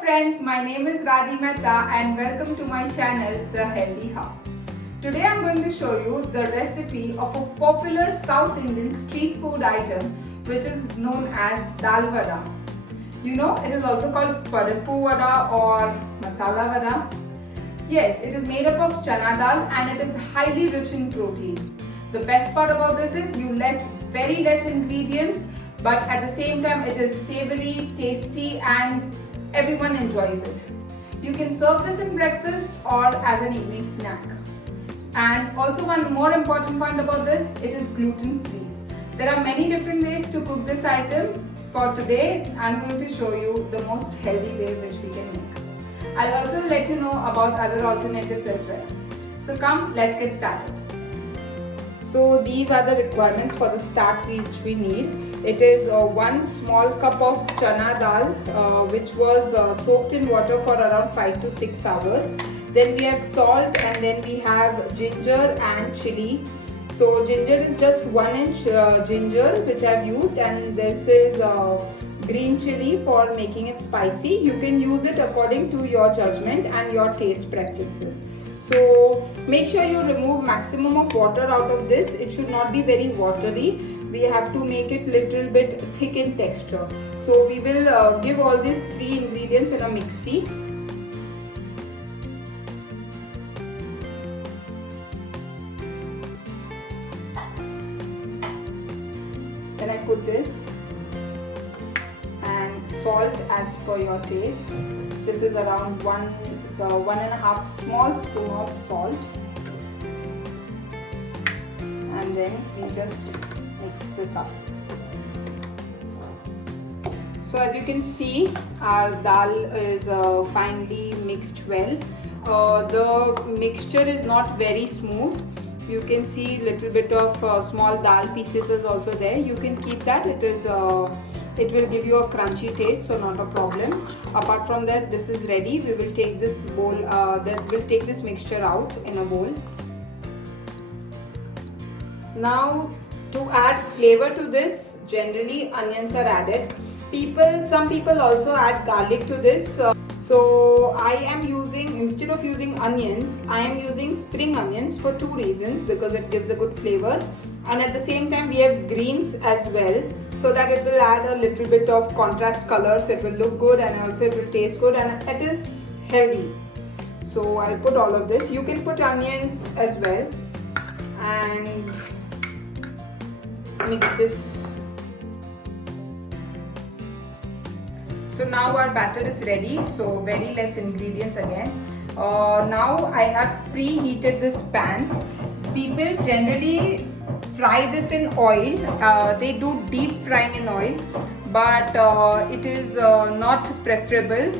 friends, my name is Radhi Mehta and welcome to my channel The Healthy Hub. Today I am going to show you the recipe of a popular South Indian street food item which is known as Dal Vada. You know, it is also called Paratpu Vada or Masala Vada. Yes, it is made up of chana dal and it is highly rich in protein. The best part about this is you very less ingredients, but at the same time it is savory, tasty and everyone enjoys it. You can serve this in breakfast or as an evening snack. And also one more important point about this, it is gluten free. There are many different ways to cook this item. For today, I am going to show you the most healthy way which we can make. I'll also let you know about other alternatives as well. So come, let's get started. So these are the requirements for the start which we need. It is 1 small cup of chana dal which was soaked in water for around 5 to 6 hours. Then we have salt and then we have ginger and chili. So ginger is just 1 inch ginger which I have used, and this is green chili for making it spicy. You can use it according to your judgment and your taste preferences. So make sure you remove maximum of water out of this. It should not be very watery. We have to make it little bit thick in texture. So we will give all these 3 ingredients in a mixie. Then I put this and salt as per your taste. This is around 1.5 small spoon of salt, and then we just mix this up. So as you can see, our dal is finely mixed well. The mixture is not very smooth. You can see little bit of small dal pieces is also there. You can keep that. It will give you a crunchy taste, so not a problem. Apart from that, this is ready. We will take this bowl. We'll take this mixture out in a bowl. Now, to add flavor to this, generally onions are added. Some people also add garlic to this. So I am using, instead of using onions, I am using spring onions for 2 reasons, because it gives a good flavor, and at the same time we have greens as well, so that it will add a little bit of contrast color, so it will look good and also it will taste good and it is healthy. So I'll put all of this. You can put onions as well and mix this. So now our batter is ready, so very less ingredients again. Now I have preheated this pan. People generally fry this in oil. They do deep frying in oil, but it is not preferable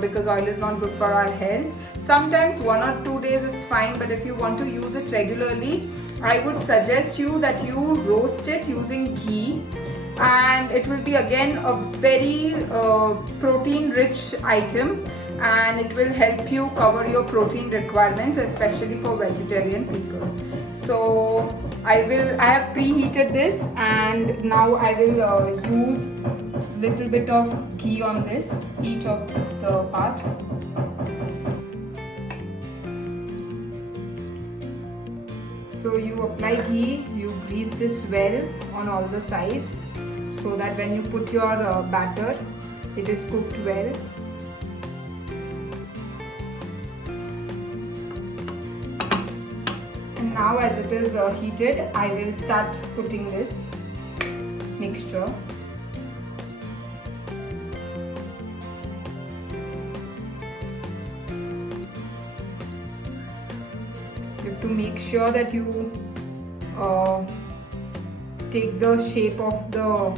because oil is not good for our health. Sometimes 1 or 2 days it's fine, but if you want to use it regularly, I would suggest you that you roast it using ghee. And it will be again a very protein rich item, and it will help you cover your protein requirements, especially for vegetarian people. So I have preheated this, and now I will use little bit of ghee on this, each of the part. So you apply ghee, you grease this well on all the sides, so that when you put your batter, it is cooked well. And now as it is heated, I will start putting this mixture. You have to make sure that you take the shape of the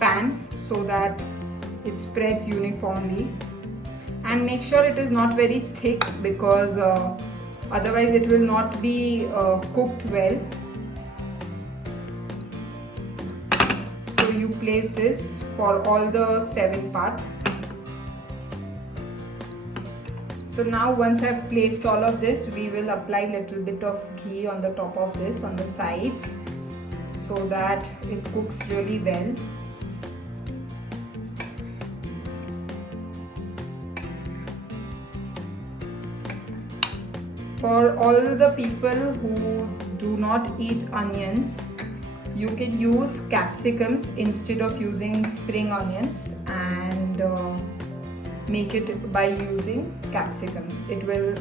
pan so that it spreads uniformly, and make sure it is not very thick, because otherwise it will not be cooked well. So you place this for all the 7 parts. So now once I've placed all of this, we will apply little bit of ghee on the top of this, on the sides, so that it cooks really well. For all the people who do not eat onions, you can use capsicums instead of using spring onions, and make it by using capsicums. It will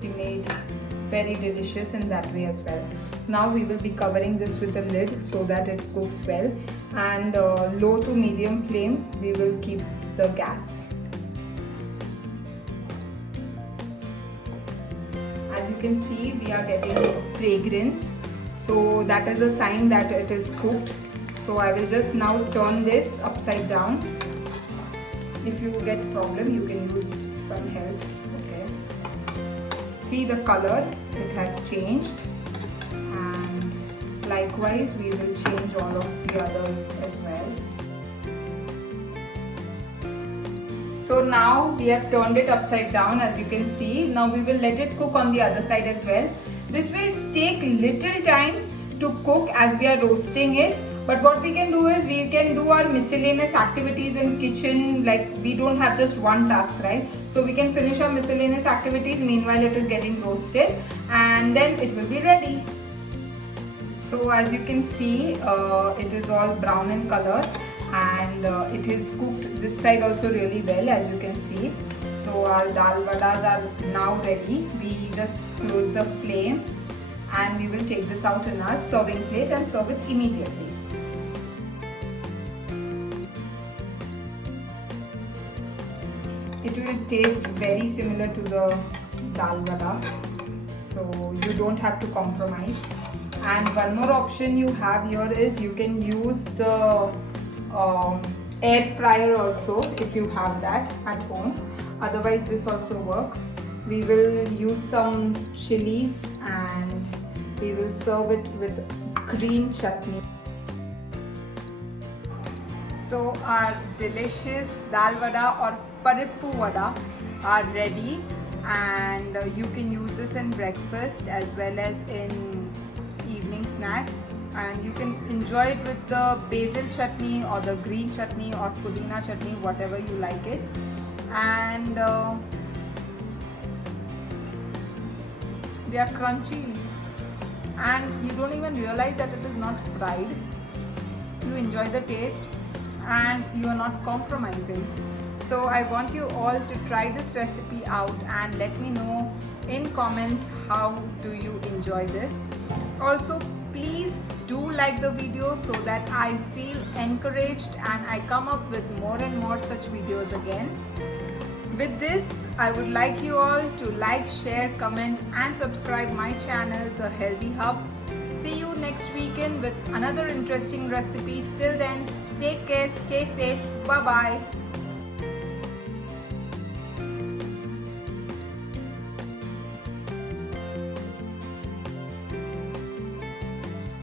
be made very delicious in that way as well. Now we will be covering this with a lid so that it cooks well, and low to medium flame we will keep the gas. As you can see, we are getting fragrance, so that is a sign that it is cooked. So I will just now turn this upside down. If you get problem, you can use some help. Okay, see the color, it has changed, and likewise we will change all of the others as well. So now we have turned it upside down, as you can see. Now we will let it cook on the other side as well. This will take little time to cook as we are roasting it, but what we can do is we can do our miscellaneous activities in kitchen. Like, we don't have just one task, right? So we can finish our miscellaneous activities meanwhile it is getting roasted, and then it will be ready. So as you can see, it is all brown in color, and it is cooked this side also really well, as you can see. So our dal vadas are now ready. We just close the flame and we will take this out in our serving plate and serve it immediately. It will taste very similar to the dal vada, so you don't have to compromise. And one more option you have here is you can use the air fryer also if you have that at home. Otherwise this also works. We will use some chilies and we will serve it with green chutney. So our delicious dal vada or parippu vada are ready, and you can use this in breakfast as well as in evening snack, and you can enjoy it with the basil chutney or the green chutney or pudina chutney, whatever you like it. And they are crunchy, and you don't even realize that it is not fried. You enjoy the taste and you are not compromising. So I want you all to try this recipe out and let me know in comments how do you enjoy this. Also, please do like the video so that I feel encouraged and I come up with more and more such videos again. With this, I would like you all to like, share, comment and subscribe my channel, The Healthy Hub. See you next weekend with another interesting recipe. Till then, take care, stay safe, bye bye.